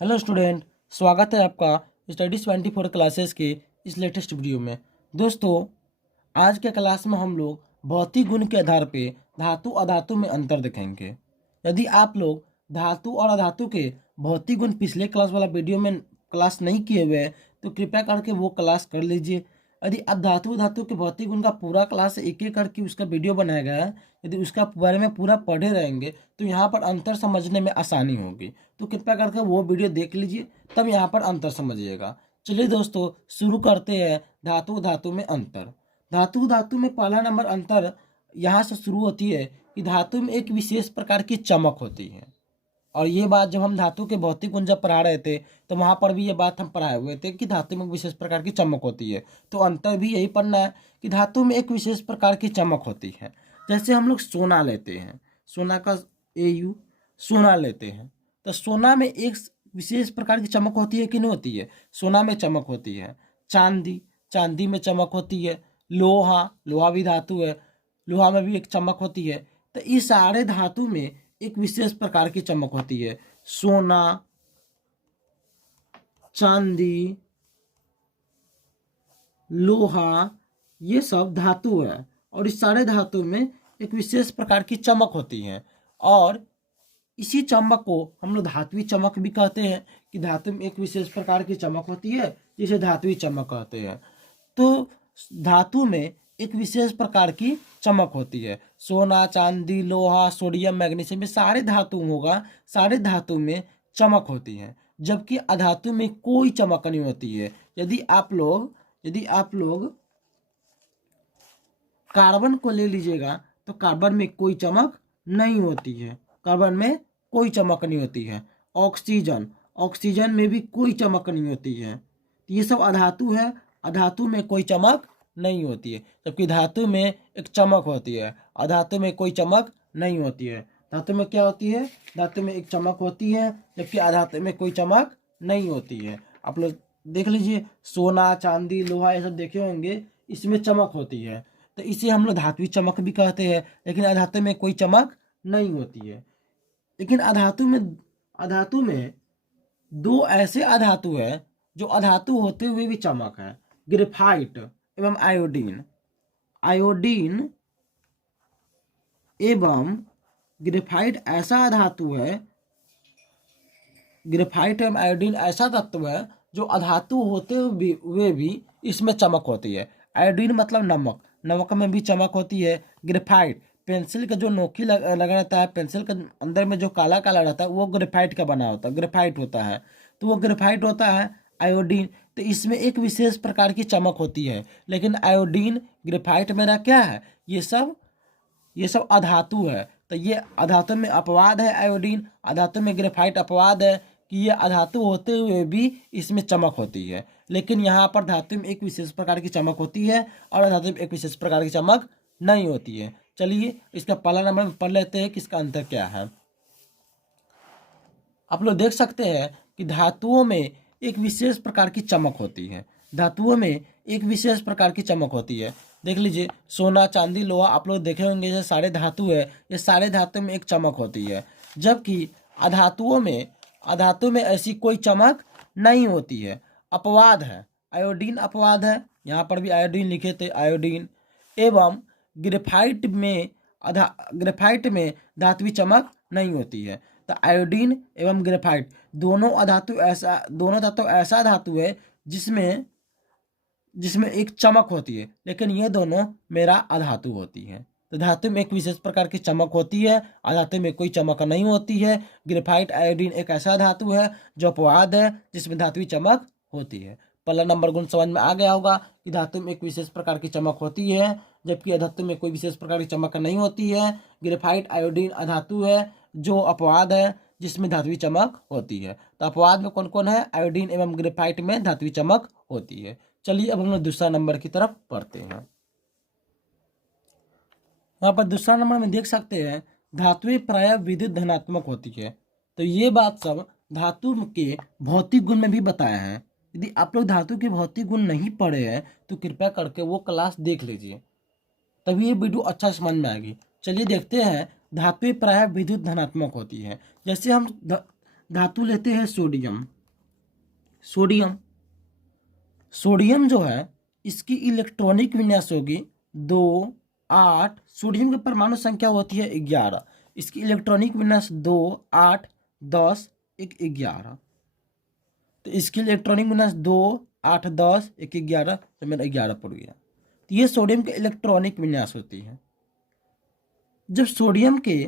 Hello student, स्वागत है आपका स्टडीज 24 क्लासेस के इस लेटेस्ट वीडियो में। दोस्तों, आज के क्लास में हम लोग भौतिक गुण के आधार पे धातु अधातु में अंतर देखेंगे। यदि आप लोग धातु और अधातु के भौतिक गुण पिछले क्लास वाला वीडियो में क्लास नहीं किए हुए हैं तो कृपया करके वो क्लास कर लीजिए। यदि आप धातु धातु के भौतिक गुण का पूरा क्लास एक एक करके उसका वीडियो बनाया गया है, यदि उसका बारे में पूरा पढ़े रहेंगे तो यहाँ पर अंतर समझने में आसानी होगी। तो कृपया करके वो वीडियो देख लीजिए, तब यहाँ पर अंतर समझिएगा। चलिए दोस्तों, शुरू करते हैं धातु धातु में अंतर। धातु धातु में पहला नंबर अंतर यहाँ से शुरू होती है कि धातु में एक विशेष प्रकार की चमक होती है। और ये बात जब हम धातु के भौतिक गुण जब पढ़ा रहे थे तो वहाँ पर भी ये बात हम पढ़ाए हुए थे कि धातु में एक विशेष प्रकार की चमक होती है। तो अंतर भी यही पढ़ना है कि धातु में एक विशेष प्रकार की चमक होती है। जैसे हम लोग सोना लेते हैं, सोना का AU, सोना लेते हैं तो सोना में एक विशेष प्रकार की चमक होती है कि नहीं होती है? सोना में चमक होती है। चांदी, चांदी में चमक होती है। लोहा, लोहा भी धातु है, लोहा में भी एक चमक होती है। तो इस सारे धातु में एक विशेष प्रकार की चमक होती है। सोना, चांदी, लोहा, ये सब धातु है और इस सारे धातु में एक विशेष प्रकार की चमक होती है। और इसी चमक को हम लोग धात्विक चमक भी कहते हैं कि धातु में एक विशेष प्रकार की चमक होती है जिसे धात्विक चमक कहते हैं। तो धातु में एक विशेष प्रकार की चमक होती है। सोना, चांदी, लोहा, सोडियम, मैग्नीशियम, ये सारे धातु होगा, सारे धातु में चमक होती है, जबकि अधातु में कोई चमक नहीं होती है। यदि आप लोग कार्बन को ले लीजिएगा तो कार्बन में कोई चमक नहीं होती है, कार्बन में कोई चमक नहीं होती है। ऑक्सीजन, ऑक्सीजन में भी कोई चमक नहीं होती है। ये सब अधातु है, अधातु में कोई चमक नहीं होती है, जबकि धातु में एक चमक होती है, अधातु में कोई चमक नहीं होती है। धातु में क्या होती है? धातु में एक चमक होती है, जबकि अधातु में कोई चमक नहीं होती है। आप लोग देख लीजिए, सोना, चांदी, लोहा, ये सब देखे होंगे, इसमें चमक होती है, तो इसे हम लोग धात्विक चमक भी कहते हैं। लेकिन अधातु में कोई चमक नहीं होती है। लेकिन अधातु में दो ऐसे अधातु है जो अधातु होते हुए भी चमक है, ग्रेफाइट एवं आयोडीन। आयोडीन एवं ग्रेफाइट ऐसा धातु है, ग्रेफाइट एवं आयोडीन ऐसा तत्व है जो अधातु होते हुए भी इसमें चमक होती है। आयोडीन मतलब नमक, नमक में भी चमक होती है। ग्रेफाइट, पेंसिल का जो नोकी लगा रहता है, पेंसिल के अंदर में जो काला काला रहता है वो ग्रेफाइट का बना होता है, ग्रेफाइट होता है। तो वो ग्रेफाइट होता है आयोडीन। तो इसमें एक विशेष प्रकार की चमक होती है। लेकिन आयोडीन, ग्रेफाइट मेरा क्या है? ये सब अधातु है। तो ये अधातु में अपवाद है आयोडीन, अधातु में ग्रेफाइट अपवाद है कि ये अधातु होते हुए भी इसमें चमक होती है। लेकिन यहाँ पर धातु में एक विशेष प्रकार की चमक होती है और अधातु में एक विशेष प्रकार की चमक नहीं होती है। चलिए इसका पहला नंबर पढ़ लेते हैं कि इसका अंतर क्या है। आप लोग देख सकते हैं कि धातुओं में एक विशेष प्रकार की चमक होती है। धातुओं में एक विशेष प्रकार की चमक होती है। देख लीजिए, सोना, चांदी, लोहा, आप लोग देखे होंगे ये सारे धातु है, ये सारे धातु में एक चमक होती है। जबकि अधातु में ऐसी कोई चमक नहीं होती है, अपवाद है। आयोडीन अपवाद है, यहाँ पर भी आयोडीन लिखे थे, आयोडीन एवं ग्रेफाइट में धात्विक चमक नहीं होती है। तो आयोडीन एवं ग्रेफाइट दोनों धातु ऐसा धातु है जिसमें एक चमक होती है, लेकिन ये दोनों मेरा अधातु होती है। तो धातु में एक विशेष प्रकार की चमक होती है, अधातु में कोई चमक नहीं होती है। ग्रेफाइट, आयोडीन एक ऐसा धातु है जो अपवाद है, जिसमें धात्विक चमक होती है। पहला नंबर गुण समझ में आ गया होगा कि धातु में एक विशेष प्रकार की चमक होती है, जबकि अधातु में कोई विशेष प्रकार की चमक नहीं होती है। ग्रेफाइट, आयोडीन अधातु है जो अपवाद है, जिसमें धात्विक चमक होती है। तो अपवाद में कौन कौन है? आयोडीन एवं ग्रेफाइट में धात्विक चमक होती है। चलिए अब हम लोग दूसरा नंबर की तरफ पढ़ते हैं। यहाँ पर दूसरा नंबर में देख सकते हैं, धातुएं प्रायः विद्युत धनात्मक होती है। तो ये बात सब धातु के भौतिक गुण में भी बताया है। यदि आप लोग धातु के भौतिक गुण नहीं पढ़े हैं तो कृपया करके वो क्लास देख लीजिए, तभी ये वीडियो अच्छा समझ में आएगी। चलिए देखते हैं, धातुएं प्रायः विद्युत धनात्मक होती है। जैसे हम धातु लेते हैं सोडियम। सोडियम सोडियम जो है इसकी इलेक्ट्रॉनिक विन्यास होगी 2, 8। सोडियम की परमाणु संख्या होती है 11। इसकी इलेक्ट्रॉनिक विन्यास 2, 8, 10, 11। तो इसकी इलेक्ट्रॉनिक विन्यास 2, 8, 10, 11, तो मेरा 11 पड़ गया। तो ये सोडियम के इलेक्ट्रॉनिक विन्यास होती है। जब सोडियम के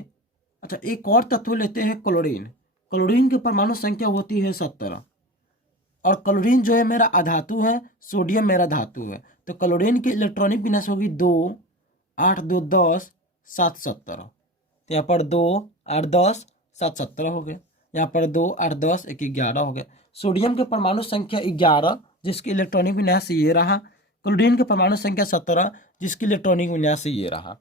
अच्छा एक और तत्व लेते हैं क्लोरीन। क्लोरीन की परमाणु संख्या होती है 17 और क्लोरीन जो है मेरा अधातु है, सोडियम मेरा धातु है। तो क्लोरीन की इलेक्ट्रॉनिक विन्यास होगी 2, 8, 2, 10, 7, 17। तो यहाँ पर 2, 8, 10, 7, 17 हो गए। यहाँ पर 2, 8, 10, 11 हो गए। सोडियम के परमाणु संख्या 11 जिसकी इलेक्ट्रॉनिक विन्यास ये रहा। क्लोरीन के परमाणु संख्या 17 जिसकी इलेक्ट्रॉनिक विन्यास ये रहा।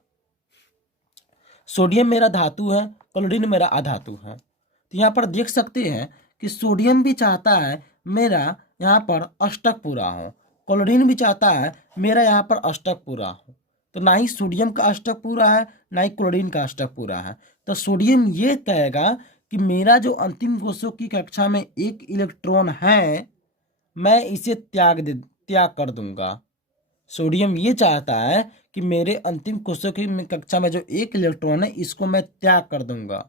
सोडियम मेरा धातु है, क्लोरीन मेरा अधातु है। तो यहाँ पर देख सकते हैं कि सोडियम भी चाहता है मेरा यहाँ पर अष्टक पूरा हो, क्लोरीन भी चाहता है मेरा यहाँ पर अष्टक पूरा हो। तो ना ही सोडियम का अष्टक पूरा है, ना ही क्लोरीन का अष्टक पूरा है। तो सोडियम ये कहेगा कि मेरा जो अंतिम कोशिका की कक्षा में एक इलेक्ट्रॉन है, मैं इसे त्याग कर दूंगा। सोडियम ये चाहता है कि मेरे अंतिम कोशिका की कक्षा में जो एक इलेक्ट्रॉन है इसको मैं त्याग कर दूंगा।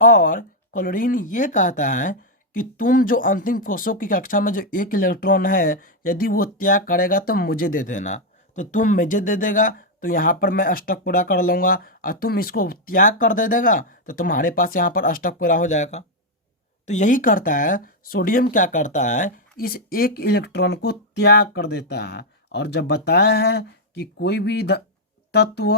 और क्लोरीन ये कहता है कि तुम जो अंतिम कोशिका की कक्षा में जो एक इलेक्ट्रॉन है यदि वो त्याग करेगा तो मुझे दे देना। तो तुम मुझे दे देगा तो यहाँ पर मैं अष्टक पूरा कर लूँगा, और तुम इसको त्याग कर दे देगा तो तुम्हारे पास यहाँ पर अष्टक पूरा हो जाएगा। तो यही करता है सोडियम, क्या करता है इस एक इलेक्ट्रॉन को त्याग कर देता है। और जब बताया है कि कोई भी तत्व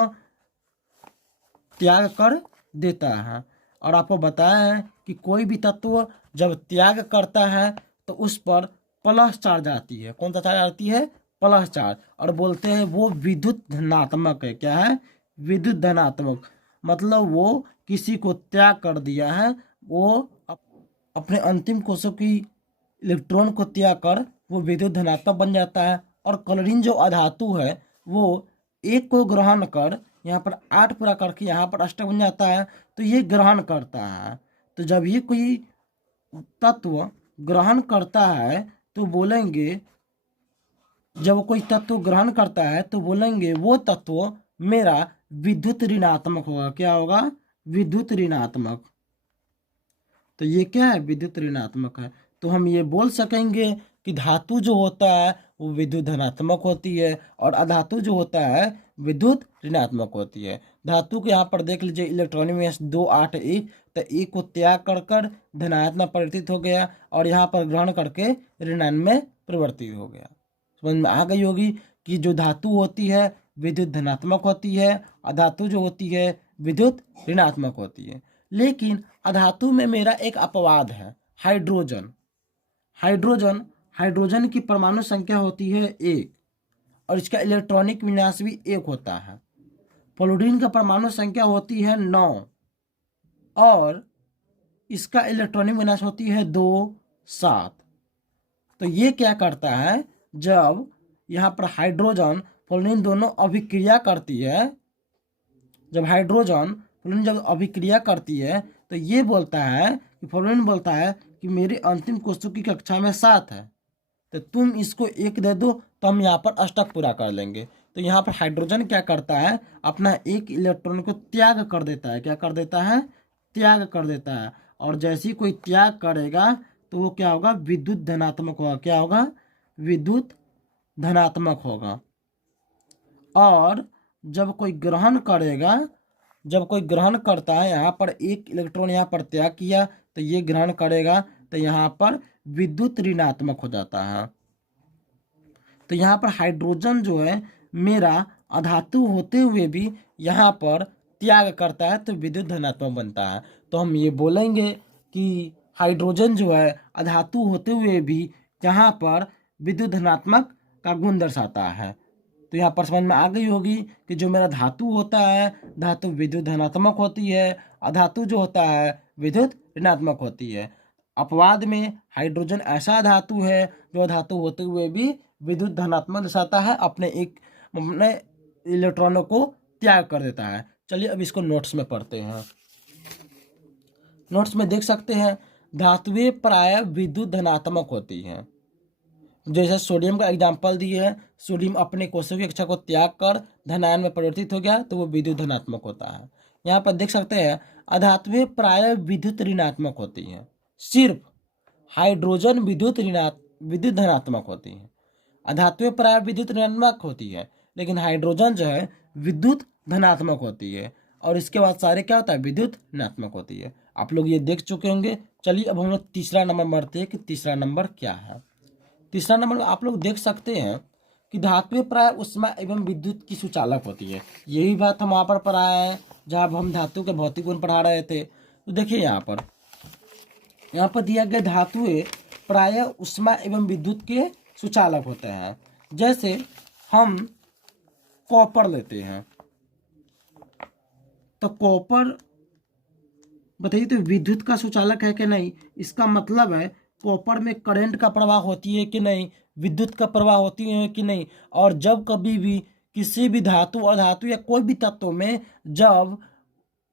त्याग कर देता है, और आपको बताया है कि कोई भी तत्व जब त्याग करता है तो उस पर प्लस चार्ज आती है। कौन सा चार्ज आती है? Plus charge. और बोलते हैं वो विद्युत धनात्मक है। क्या है? विद्युत धनात्मक। मतलब वो किसी को त्याग कर दिया है, वो अपने अंतिम कोशिका की इलेक्ट्रॉन को त्याग कर वो विद्युत धनात्मक बन जाता है। और क्लोरीन जो अधातु है वो एक को ग्रहण कर यहाँ पर 8 पूरा करके यहाँ पर अष्टक बन जाता है। तो ये ग्रहण करता है। तो जब ये कोई तत्व ग्रहण करता है तो बोलेंगे, जब कोई तत्व ग्रहण करता है तो बोलेंगे वो तत्व मेरा विद्युत ऋणात्मक होगा। क्या होगा? विद्युत ऋणात्मक। तो ये क्या है? विद्युत ऋणात्मक है। तो हम ये बोल सकेंगे कि धातु जो होता है वो विद्युत धनात्मक होती है और अधातु जो होता है विद्युत ऋणात्मक होती है। धातु के यहाँ पर देख लीजिए इलेक्ट्रॉनिक विन्यास 2, 8, 1। तो एक को त्याग कर धनात्मक परिवर्तित हो गया और यहाँ पर ग्रहण करके ऋणात्मक में परिवर्तित हो गया। समझ में आ गई होगी कि जो धातु होती है विद्युत धनात्मक होती है, अधातु जो होती है विद्युत ऋणात्मक होती है। लेकिन अधातु में मेरा एक अपवाद है, हाइड्रोजन। हाइड्रोजन की परमाणु संख्या होती है 1 और इसका इलेक्ट्रॉनिक विन्यास भी 1 होता है। फ्लोरीन का परमाणु संख्या होती है 9 और इसका इलेक्ट्रॉनिक विन्यास होती है 2, 7। तो ये क्या करता है, जब यहाँ पर हाइड्रोजन फ्लोरीन दोनों अभिक्रिया करती है, जब हाइड्रोजन फ्लोरीन जब अभिक्रिया करती है तो ये बोलता है कि फ्लोरीन बोलता है कि मेरी अंतिम कोशिका की कक्षा में 7 है, तो तुम इसको 1 दे दो तो हम यहाँ पर अष्टक पूरा कर लेंगे। तो यहाँ पर हाइड्रोजन क्या करता है, अपना एक इलेक्ट्रॉन को त्याग कर देता है। क्या कर देता है? त्याग कर देता है। और जैसे ही कोई त्याग करेगा तो वो क्या होगा? विद्युत धनात्मक होगा। क्या होगा? विद्युत धनात्मक होगा। और जब कोई ग्रहण करेगा, जब कोई ग्रहण करता है, यहाँ पर एक इलेक्ट्रॉन यहाँ पर त्याग किया तो ये ग्रहण करेगा तो यहाँ पर विद्युत ऋणात्मक हो जाता है। तो यहाँ पर हाइड्रोजन जो है मेरा अधातु होते हुए भी यहाँ पर त्याग करता है तो विद्युत धनात्मक बनता है। तो हम ये बोलेंगे कि हाइड्रोजन जो है अधातु होते हुए भी यहाँ पर विद्युत धनात्मक का गुण दर्शाता है। तो यहाँ पर समझ में आ गई होगी कि जो मेरा धातु होता है, धातु विद्युत धनात्मक होती है, अधातु जो होता है विद्युत ऋणात्मक होती है। अपवाद में हाइड्रोजन ऐसा धातु है जो धातु होते हुए भी विद्युत धनात्मक दर्शाता है, अपने इलेक्ट्रॉनों को त्याग कर देता है। चलिए अब इसको नोट्स में पढ़ते हैं। नोट्स में देख सकते हैं धातुएं प्राय विद्युत धनात्मक होती हैं। जैसे सोडियम का एग्जाम्पल दिए है, सोडियम अपने कोशिकीय कक्षा को त्याग कर धनायन में परिवर्तित हो गया तो वो विद्युत धनात्मक होता है। यहाँ पर देख सकते हैं अधातुएं प्राय विद्युत ऋणात्मक होती हैं, सिर्फ हाइड्रोजन विद्युत धनात्मक होती हैं। अधातुएं प्राय विद्युत ऋणात्मक होती है, लेकिन हाइड्रोजन जो है विद्युत धनात्मक होती है, और इसके बाद सारे क्या होता है, विद्युत ऋणात्मक होती है। आप लोग ये देख चुके होंगे। चलिए अब हम लोग तीसरा नंबर बढ़ते हैं कि तीसरा नंबर क्या है। तीसरा नंबर में आप लोग देख सकते हैं कि धातुएं प्राय ऊष्मा एवं विद्युत की सुचालक होती है। यही बात हम वहाँ पर पढ़ाए हैं जहाँ हम धातु के भौतिक गुण पढ़ा रहे थे। तो देखिए यहाँ पर दिया गया धातुएं प्राय ऊष्मा एवं विद्युत के सुचालक होते हैं। जैसे हम कॉपर लेते हैं, तो कॉपर बताइए तो विद्युत का सुचालक है कि नहीं। इसका मतलब है कॉपर में करंट का प्रवाह होती है कि नहीं, विद्युत का प्रवाह होती है कि नहीं। और जब कभी भी किसी भी धातु अधातु या कोई भी तत्व में जब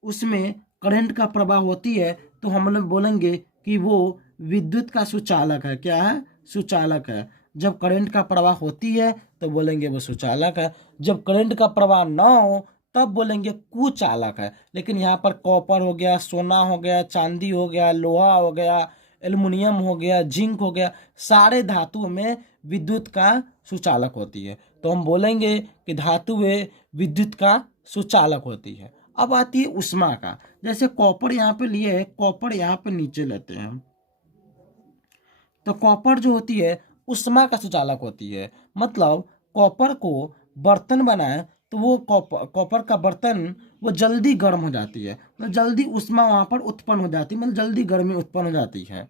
उसमें करंट का प्रवाह होती है तो हम लोग बोलेंगे कि वो विद्युत का सुचालक है। क्या है, सुचालक है। जब करंट का प्रवाह होती है तो बोलेंगे वो सुचालक है, जब करंट का प्रवाह ना हो तब बोलेंगे कुचालक है। लेकिन यहाँ पर कॉपर हो गया, सोना हो गया, चांदी हो गया, लोहा हो गया, एल्युमिनियम हो गया, जिंक हो गया, सारे धातुओं में विद्युत का सुचालक होती है। तो हम बोलेंगे कि धातुएं विद्युत का सुचालक होती है। अब आती है ऊष्मा का। जैसे कॉपर यहाँ पे लिए है, कॉपर यहाँ पे नीचे लेते हैं, तो कॉपर जो होती है ऊष्मा का सुचालक होती है। मतलब कॉपर को बर्तन बनाए तो वो कॉपर का बर्तन वो जल्दी गर्म हो जाती है, मतलब जल्दी ऊष्मा वहाँ पर उत्पन्न हो जाती है, मतलब जल्दी गर्मी उत्पन्न हो जाती है।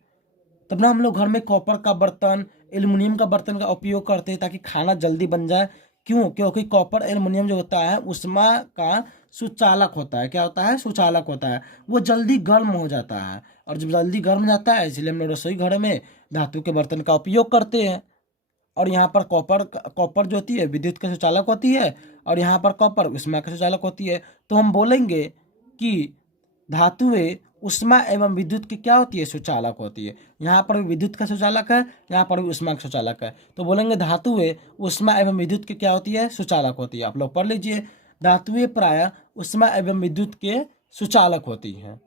तब ना हम लोग घर में कॉपर का बर्तन, एल्युमिनियम का बर्तन का उपयोग करते हैं ताकि खाना जल्दी बन जाए। क्यों? क्योंकि कॉपर एल्युमिनियम जो होता है ऊष्मा का सुचालक होता है। क्या होता है? सुचालक होता है। वो जल्दी गर्म हो जाता है, और जब जल्दी गर्म हो जाता है इसलिए हम लोग रसोई घर में धातु के बर्तन का उपयोग करते हैं। और यहाँ पर कॉपर जो होती है विद्युत का सुचालक होती है, और यहाँ पर कॉपर ऊष्मा का सुचालक होती है। तो हम बोलेंगे कि धातुएं ऊष्मा एवं विद्युत की क्या होती है, सुचालक होती है। यहाँ पर भी विद्युत का सुचालक है, यहाँ पर भी ऊष्मा का सुचालक है। तो बोलेंगे धातुएं ऊष्मा एवं विद्युत की क्या होती है, सुचालक होती है। आप लोग पढ़ लीजिए, धातुएं प्राय ऊष्मा एवं विद्युत के सुचालक होती हैं।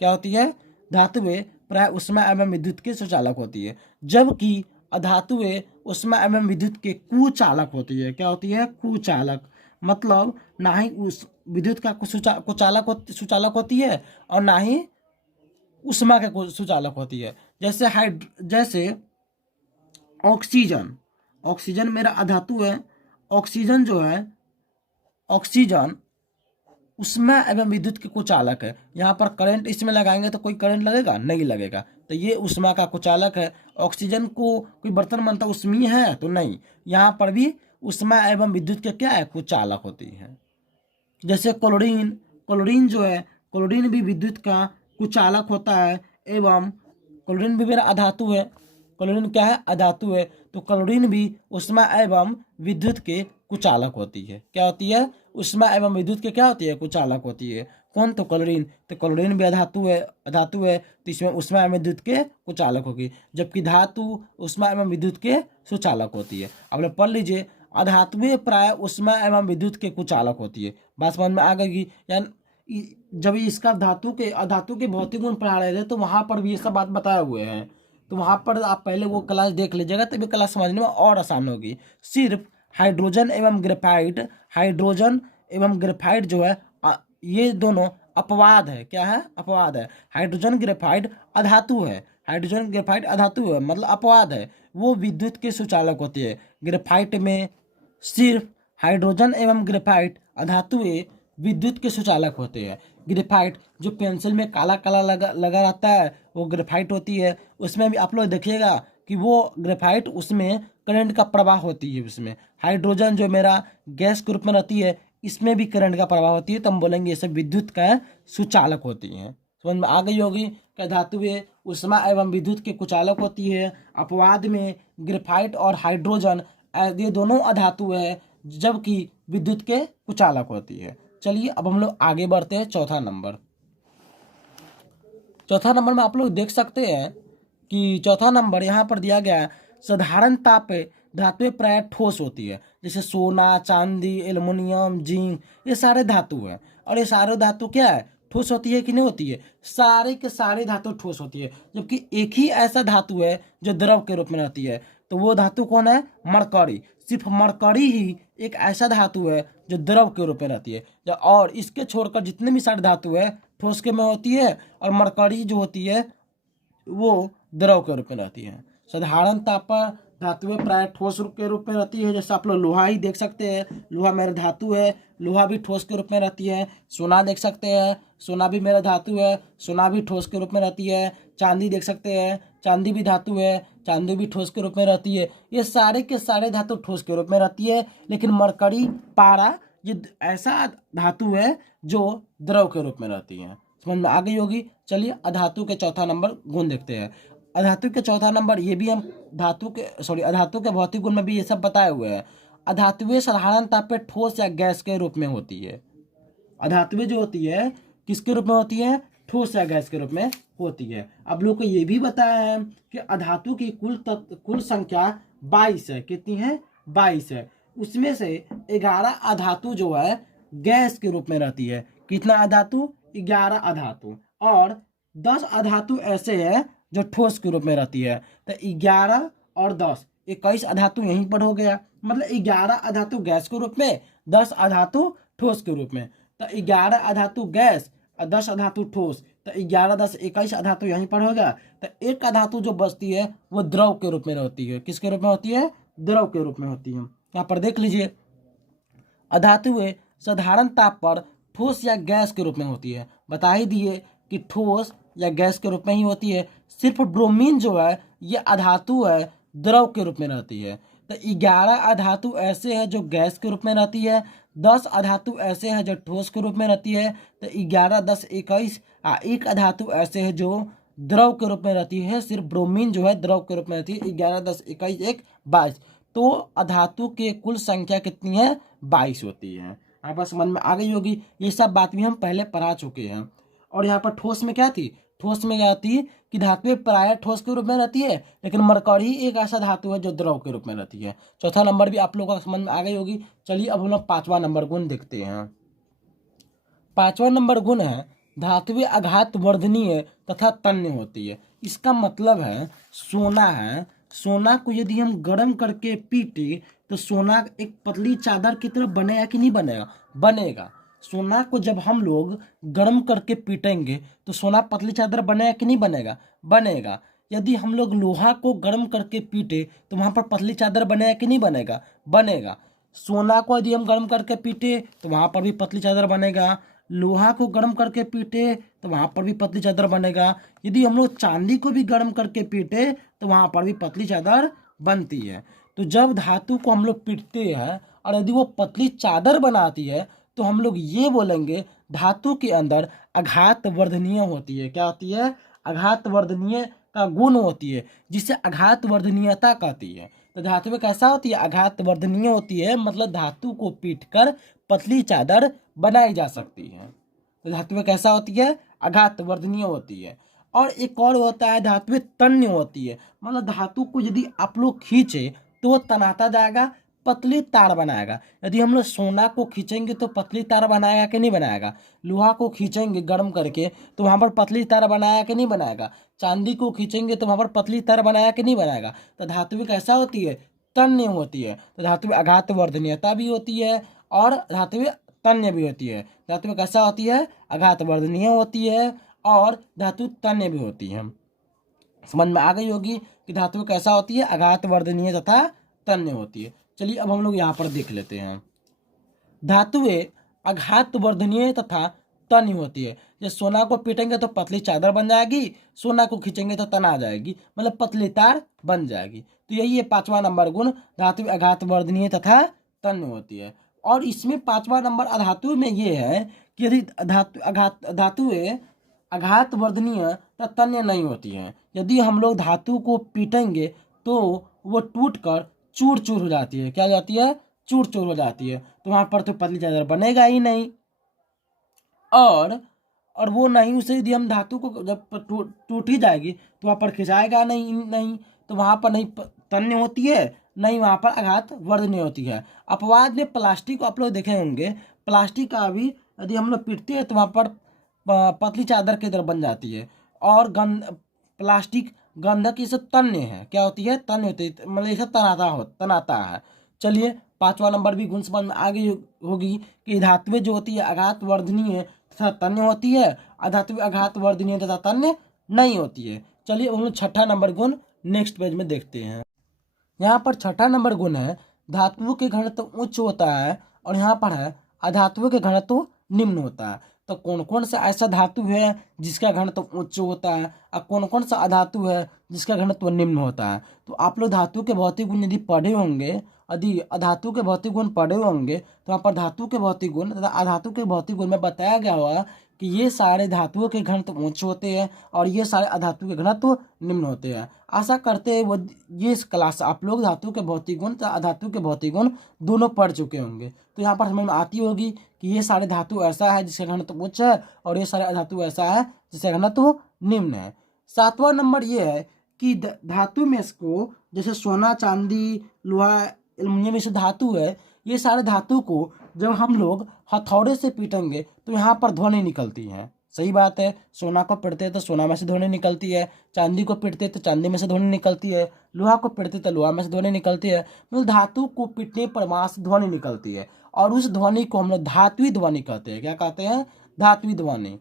क्या होती है? धातुएं प्राय ऊष्मा एवं विद्युत के सुचालक होती है, जबकि अधातुएं ऊष्मा एवं विद्युत के कुचालक होती है। क्या होती है? कुचालक। मतलब ना ही उस विद्युत का सुचालक होती है और ना ही ऊष्मा के सुचालक होती है। जैसे ऑक्सीजन, ऑक्सीजन मेरा अधातु है। ऑक्सीजन जो है, ऑक्सीजन ऊष्मा एवं विद्युत के कुचालक है। यहाँ पर करंट इसमें लगाएंगे तो कोई करंट लगेगा? नहीं लगेगा। तो ये ऊष्मा का कुचालक है। ऑक्सीजन को कोई बर्तन बनता ऊष्मीय है तो नहीं, यहाँ पर भी ऊष्मा एवं विद्युत के क्या है, कुचालक होती है। जैसे क्लोरीन, क्लोरीन जो है, क्लोरीन भी विद्युत का कुचालक होता है, एवं क्लोरीन भी मेरा अधातु है। क्लोरीन क्या है? अधातु है। तो क्लोरीन भी ऊष्मा एवं विद्युत के कुचालक होती है। क्या होती है? ऊष्मा एवं विद्युत के क्या होती है, कुचालक होती है। कौन? तो क्लोरीन। तो क्लोरीन भी अधातु है तो इसमें ऊष्मा एवं विद्युत के कुचालक होगी, जबकि धातु ऊष्मा एवं विद्युत के सुचालक होती है। अब लोग पढ़ लीजिए, अधातुएं प्राय ऊष्मा एवं विद्युत के कुचालक होती है। बात समझ में आ गई? यानी जब इसका अधातु के भौतिक गुण पढ़ा रहे थे तो वहां पर भी ये सब बात बताए हुए हैं। तो वहां पर आप पहले वो क्लास देख लीजिएगा, तभी क्लास समझने में और आसान होगी। सिर्फ हाइड्रोजन एवं ग्रेफाइट जो है ये दोनों अपवाद है। क्या है? अपवाद है। हाइड्रोजन ग्रेफाइट अधातु है, हाइड्रोजन ग्रेफाइट अधातु है मतलब अपवाद है, वो विद्युत के सुचालक होती है। ग्रेफाइट में सिर्फ हाइड्रोजन एवं ग्रेफाइट अधातुएं विद्युत के सुचालक होते हैं। ग्रेफाइट जो पेंसिल में काला काला लगा रहता है वो ग्रेफाइट होती है। उसमें भी आप लोग देखिएगा कि वो ग्रेफाइट, उसमें करंट का प्रवाह होती है। उसमें हाइड्रोजन जो मेरा गैस के रूप में रहती है, इसमें भी करंट का प्रवाह होती है। तो हम बोलेंगे ये सब विद्युत का सुचालक होती हैं। समझ में आ गई होगी कि धातुएं ऊष्मा एवं विद्युत के कुचालक होती है। अपवाद में ग्रेफाइट और हाइड्रोजन ये दोनों अधातु है, जबकि विद्युत के कुचालक होती है। चलिए अब हम लोग आगे बढ़ते हैं। चौथा नंबर, चौथा नंबर में आप लोग देख सकते हैं कि चौथा नंबर यहाँ पर दिया गया है, साधारण ताप पे धातुएं प्राय ठोस होती है, जैसे सोना, चांदी, एल्युमिनियम, जिंक, ये सारे धातु हैं। और ये सारे धातु क्या है, ठोस होती है कि नहीं होती है? सारे के सारे धातु ठोस होती है, जबकि एक ही ऐसा धातु है जो द्रव के रूप में रहती है, तो वो धातु कौन है? मरकरी। सिर्फ मरकरी ही एक ऐसा धातु है जो द्रव के रूप में रहती है, और इसके छोड़कर जितने भी सारे धातु है ठोस के में होती है, और मरकरी जो होती है वो द्रव के रूप में रहती है। साधारण ताप पर धातुएं प्राय ठोस रूप के रूप में रहती है, जैसे आप लोग लोहा ही देख सकते हैं, लोहा मेरा धातु है, लोहा भी ठोस के रूप में रहती है। सोना देख सकते हैं, सोना भी मेरा धातु है, सोना भी ठोस के रूप में रहती है। चांदी देख सकते हैं, चांदी भी धातु है, चांदी भी ठोस के रूप में रहती है। ये सारे के सारे धातु ठोस के रूप में रहती है, लेकिन मरकरी, पारा, ये ऐसा धातु है जो द्रव के रूप में रहती है। समझ में आ गई होगी। चलिए अधातु के चौथा नंबर गुण देखते हैं। अधातु के चौथा नंबर, ये भी हम अधातु के भौतिक गुण में भी ये सब बताए हुए हैं। अधातुएं साधारण ताप पे ठोस या गैस के रूप में होती है। अधातुएं जो होती है किसके रूप में होती है? ठोस या गैस के रूप में होती है। अब लोग को ये भी बताया है कि अधातु की कुल संख्या 22 है। कितनी है? 22 है। उसमें से 11 अधातु जो है गैस के रूप में रहती है। कितना अधातु? 11 अधातु। और 10 अधातु ऐसे हैं जो ठोस के रूप में रहती है। तो 11 और 10, 21 अधातु यहीं पर हो गया। मतलब 11 अधातु गैस के रूप में, 10 अधातु ठोस के रूप में। तो 11 अधातु गैस और 10 अधातु ठोस, तो 11 10 21 अधातु यहीं पर होगा। तो एक अधातु जो बचती है वो द्रव के रूप में होती है। किसके रूप में होती है? द्रव के रूप में होती है। यहाँ पर देख लीजिए, अधातुएं साधारण ताप पर ठोस या गैस के रूप में होती है। बता ही दिए कि ठोस या गैस के रूप में ही होती है। सिर्फ ब्रोमीन जो है ये अधातु है, द्रव के रूप में रहती है। तो 11 अधातु ऐसे हैं जो गैस के रूप में रहती है, 10 अधातु ऐसे हैं जो ठोस के रूप में रहती है। तो 11 10 21 एक अधातु ऐसे है जो द्रव के रूप में रहती है। सिर्फ ब्रोमीन जो है द्रव के रूप में रहती है। 11 10 21 1 22। तो अधातु की कुल संख्या कितनी है? 22 होती है। आपको समझ में आ गई होगी। ये सब बात भी हम पहले पढ़ा चुके हैं। और यहाँ पर ठोस में क्या थी? ठोस में क्या थी कि धातुएं प्राय ठोस के रूप में रहती है, लेकिन मरकरी एक ऐसा धातु है जो द्रव के रूप में रहती है। चौथा नंबर भी आप लोगों को समझ में आ गई होगी। चलिए अब हम लोग 5वां नंबर गुण देखते हैं। 5वां नंबर गुण है धातुएं आघात वर्धनीय तथा तन्य होती है। इसका मतलब है सोना है, सोना को यदि हम गर्म करके पीटे तो सोना एक पतली चादर की तरह बनेगा कि नहीं बनेगा? बनेगा। सोना को जब हम लोग गर्म करके पीटेंगे तो सोना पतली चादर बनेगा कि नहीं बनेगा? बनेगा। यदि हम लोग लोहा को गर्म करके पीटे तो वहां पर पतली चादर बनेगा कि नहीं बनेगा? बनेगा। सोना को यदि हम गर्म करके पीटे तो वहां पर भी पतली चादर बनेगा। लोहा को गर्म करके पीटे तो वहां पर भी पतली चादर बनेगा। यदि हम लोग चांदी को भी गर्म करके पीटे तो वहां पर भी पतली चादर बनती है। तो जब धातु को हम लोग पीटते हैं और यदि वो पतली चादर बनाती है तो हम लोग ये बोलेंगे धातु के अंदर आघात वर्धनीय होती है। क्या होती है? आघात वर्धनीय का गुण होती है, जिसे आघात वर्धनीयता कहती है। तो धातु में कैसा होती है? आघात वर्धनीय होती है, मतलब धातु को पीटकर पतली चादर बनाई जा सकती है। तो धातु में कैसा होती है? आघात वर्धनीय होती है। और एक और होता है धातु में तन्य होती है, मतलब धातु को यदि आप लोग खींचे तो वो तनाता जाएगा, पतली तार बनाएगा। यदि हम लोग सोना को खींचेंगे तो पतली तार बनाएगा कि नहीं बनाएगा? लोहा को खींचेंगे गर्म करके तो वहां पर पतली तार बनाएगा कि नहीं बनाएगा? चांदी को खींचेंगे तो वहां पर पतली तार बनाएगा कि नहीं बनाएगा? तो धातु में कैसा होती है? तन्य होती है। तो धातु में आघात वर्धनीयता भी होती है और धातु में तन्य भी होती है। धातु में कैसा होती है? आघात वर्धनीय होती है और धातु तन्य भी होती है। समझ में आ गई होगी कि धातु कैसा होती है? आघात वर्धनीय तथा तन्य होती है। चलिए अब हम लोग यहाँ पर देख लेते हैं। धातुएं आघात वर्धनीय तथा तन्य होती है। जैसे सोना को पीटेंगे तो पतली चादर बन जाएगी, सोना को खींचेंगे तो तना जाएगी, मतलब पतली तार बन जाएगी। तो यही है 5वां नंबर गुण, धातु आघात वर्धनीय तथा तन्य होती है। और इसमें 5वां नंबर अधातु में ये है कि यदि धातुएं आघात वर्धनीय तथा तन्य नहीं होती हैं, यदि हम लोग धातु को पीटेंगे तो वो टूट कर चूर चूर हो जाती है। क्या हो जाती है? चूर चूर हो जाती है। तो वहां पर तो पतली चादर बनेगा ही नहीं। और और वो नहीं, उसे यदि हम धातु को जब टूट ही जाएगी तो वहाँ पर खिंचाएगा नहीं, तो वहाँ पर नहीं तन्य होती है, नहीं वहाँ पर आघात वर्धनीय होती है। अपवाद में प्लास्टिक आप लोग देखे होंगे, प्लास्टिक का भी यदि हम लोग पीटते हैं तो वहाँ पर पतली चादर की तरह बन जाती है। और प्लास्टिक गंधक ये सब तन्य है, क्या होती है, तन्य होती है, मतलब ये सब तनाता है। चलिए 5वां नंबर भी गुण समझ में आ गई होगी कि धातुएं जो होती है आघात वर्धनीय तथा तन्य होती है, अधातु आघात वर्धनीय तथा तन्य नहीं होती है। चलिए हम लोग 6ठा नंबर गुण नेक्स्ट पेज में देखते हैं। यहाँ पर 6ठा नंबर गुण है धातुओं के घनत्व उच्च होता है, और यहाँ पर है अधातुओं के घनत्व निम्न होता है। तो कौन कौन सा ऐसा धातु है जिसका घनत्व उच्च होता है और कौन कौन सा अधातु है जिसका घनत्व निम्न होता है। तो आप लोग धातु के भौतिक गुण यदि पढ़े होंगे, यदि अधातु के भौतिक गुण पढ़े होंगे तो वहाँ पर धातु के भौतिक गुण तथा अधातु के भौतिक गुण में बताया गया होगा कि ये सारे धातुओं के घनत्व उच्च होते हैं और ये सारे अधातु के घनत्व निम्न होते हैं। आशा करते हैं वो ये क्लास आप लोग धातु के भौतिक गुण तथा अधातु के भौतिक गुण दोनों पढ़ चुके होंगे। तो यहाँ पर समझ में आती होगी कि ये सारे धातु ऐसा है जिसका घनत्व उच्च है और ये सारे अधातु ऐसा है जिसका घनत्व निम्न है। 7वां नंबर ये है कि धातु में इसको जैसे सोना, चांदी, लोहा, एल्युमिनियम ये सब धातु है, ये सारे धातु को जब हम लोग हथौड़े से पीटेंगे तो यहाँ पर ध्वनि निकलती है। सही बात है, सोना को पीटते हैं तो सोना में से ध्वनि निकलती है, चांदी को पीटते हैं तो चांदी में से ध्वनि निकलती है, लोहा को पीटते तो लोहा में से ध्वनि निकलती है। मतलब धातु को पीटने पर वहां से ध्वनि निकलती है और उस ध्वनि को हम लोग धात्विक ध्वनि कहते हैं। क्या कहते हैं? धात्विक ध्वनि।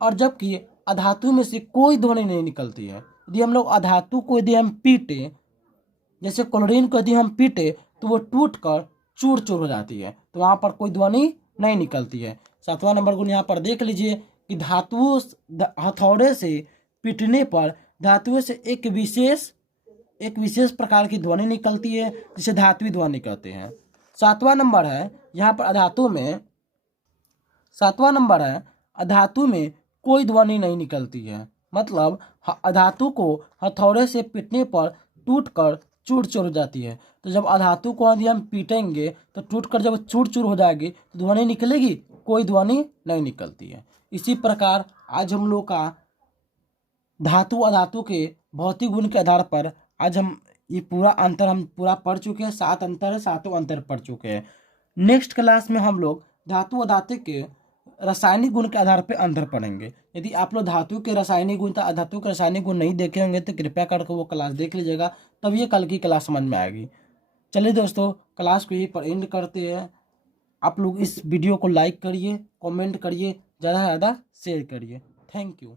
और जबकि अधातु में से कोई ध्वनि नहीं निकलती है। यदि हम लोग अधातु को यदि हम पीटे, जैसे क्लोरीन को यदि हम पीटे तो वो टूट कर चूर चूर हो जाती है, तो वहाँ पर कोई ध्वनि नहीं निकलती है। 7वां नंबर गुण यहाँ पर देख लीजिए कि धातुओं हथौड़े से पीटने पर धातुओं से एक विशेष प्रकार की ध्वनि निकलती है जिसे धात्विक ध्वनि कहते हैं। 7वां नंबर है यहाँ पर अधातु में, 7वां नंबर है अधातु में कोई ध्वनि नहीं निकलती है। मतलब अधातु को हथौड़े से पीटने पर टूट कर चूर चूर हो जाती है। तो जब अधातु को यदि हम पीटेंगे तो टूट कर जब चूर चूर हो जाएगी तो ध्वनि निकलेगी? कोई ध्वनि नहीं निकलती है। इसी प्रकार आज हम लोग का धातु अधातु के भौतिक गुण के आधार पर आज हम ये पूरा अंतर हम पूरा पढ़ चुके हैं। 7 अंतर है, 7 अंतर पढ़ चुके हैं। नेक्स्ट क्लास में हम लोग धातु अधातु के रासायनिक गुण के आधार पर अंतर पढ़ेंगे। यदि आप लोग धातु के रासायनिक गुण तथा अधातु के रासायनिक गुण नहीं देखे होंगे तो कृपया करके वो क्लास देख लीजिएगा, तब ये कल की क्लास समझ में आएगी। चलिए दोस्तों, क्लास को यहीं पर एंड करते हैं। आप लोग इस वीडियो को लाइक करिए, कमेंट करिए, ज़्यादा से ज़्यादा शेयर करिए। Thank you.